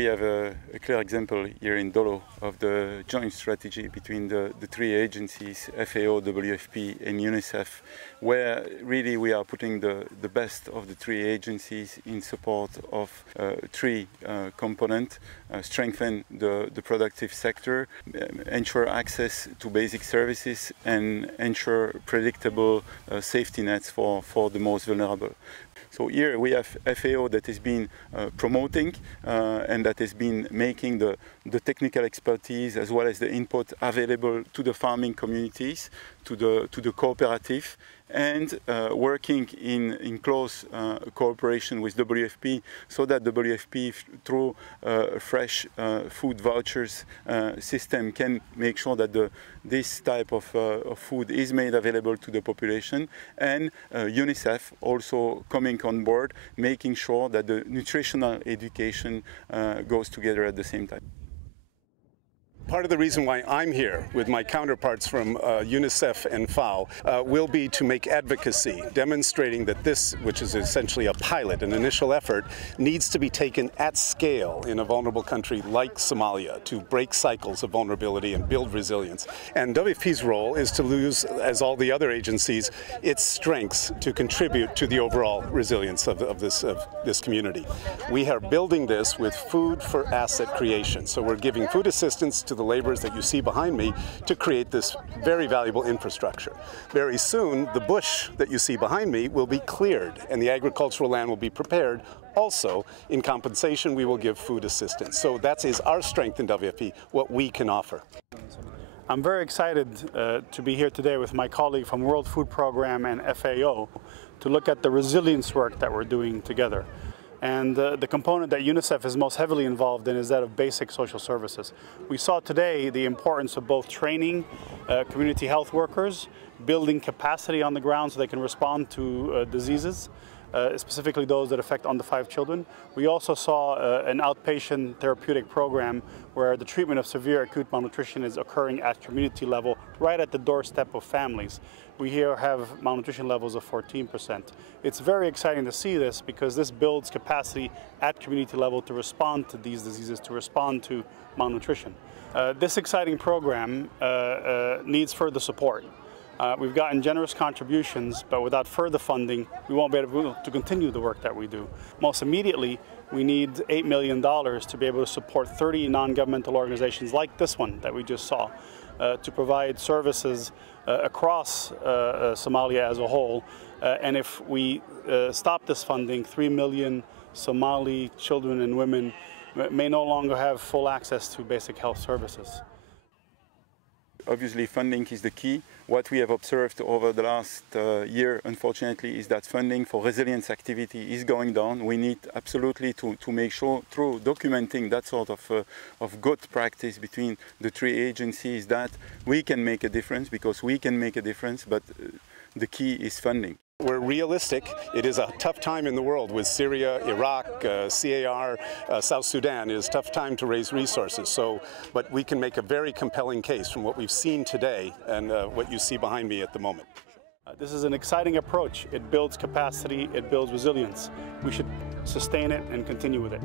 We have a clear example here in Dollow of the joint strategy between the three agencies, FAO, WFP and UNICEF, where really we are putting the best of the three agencies in support of three components: strengthen the productive sector, ensure access to basic services, and ensure predictable safety nets for the most vulnerable. So here we have FAO that has been promoting and that has been making the technical expertise as well as the input available to the farming communities, to the cooperative, and working in close cooperation with WFP, so that WFP through fresh food vouchers system can make sure that this type of food is made available to the population, and UNICEF also coming on board, making sure that the nutritional education goes together at the same time. Part of the reason why I'm here with my counterparts from UNICEF and FAO will be to make advocacy, demonstrating that this, which is essentially a pilot, an initial effort, needs to be taken at scale in a vulnerable country like Somalia to break cycles of vulnerability and build resilience. And WFP's role is to use, as all the other agencies, its strengths to contribute to the overall resilience of this community. We are building this with food for asset creation. So we're giving food assistance to the laborers that you see behind me to create this very valuable infrastructure. Very soon, the bush that you see behind me will be cleared and the agricultural land will be prepared. Also, in compensation, we will give food assistance. So that is our strength in WFP, what we can offer. I'm very excited to be here today with my colleague from World Food Program and FAO to look at the resilience work that we're doing together. And the component that UNICEF is most heavily involved in is that of basic social services. We saw today the importance of both training community health workers, building capacity on the ground so they can respond to diseases, specifically those that affect under 5 children. We also saw an outpatient therapeutic program where the treatment of severe acute malnutrition is occurring at community level, right at the doorstep of families. We here have malnutrition levels of 14%. It's very exciting to see this because this builds capacity at community level to respond to these diseases, to respond to malnutrition. This exciting program needs further support. We've gotten generous contributions, but without further funding, we won't be able to continue the work that we do. Most immediately, we need $8 million to be able to support 30 non-governmental organizations like this one that we just saw, to provide services across Somalia as a whole. And if we stop this funding, 3 million Somali children and women may no longer have full access to basic health services. Obviously, funding is the key. What we have observed over the last year, unfortunately, is that funding for resilience activity is going down. We need absolutely to make sure, through documenting that sort of good practice between the three agencies, that we can make a difference, because we can make a difference, but the key is funding. We're realistic. It is a tough time in the world with Syria, Iraq, CAR, South Sudan. It is a tough time to raise resources. But we can make a very compelling case from what we've seen today and what you see behind me at the moment. This is an exciting approach. It builds capacity, it builds resilience. We should sustain it and continue with it.